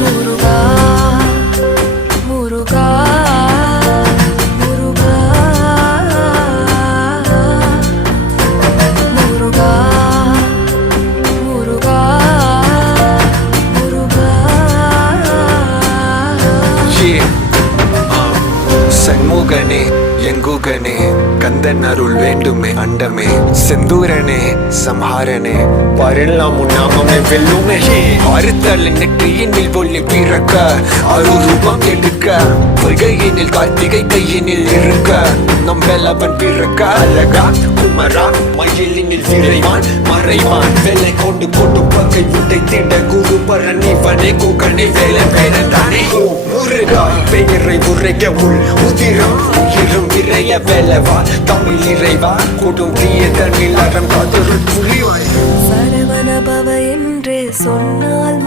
முருகா முருகா முருகா முருகா முருகா முருகா சண்முகனே எங்குகனே கந்தன் அருள் வேண்டுமே அண்டமே செந்தூரனே சம்ஹாரனே வரலாம் உன்னாமமே வெல்லுமே அறுத்தலின் நெற்றியினில் ஒளி பிறக்க அருரூபம் எடுக்க பொய்கையினில் கார்த்திகை கையினில் இருக்க நம்பெலவன் பிறக்க அழகா குமரா மயிலினில் விரைவான் மறைவான் வெள்ளை கொண்டு கொண்டு பகை விட்டை திட குரு பரணிவனே குகனே வேலை வேறதானே முருகா பெயரை உரைக்க உள் உதிரம் உயிரும் விரைய வேலவா தமிழ் இறைவா கொடும் தீய தன்னில் அறம் காத்தொரு புலிவாய் சரவண பவ என்று சொன்னால்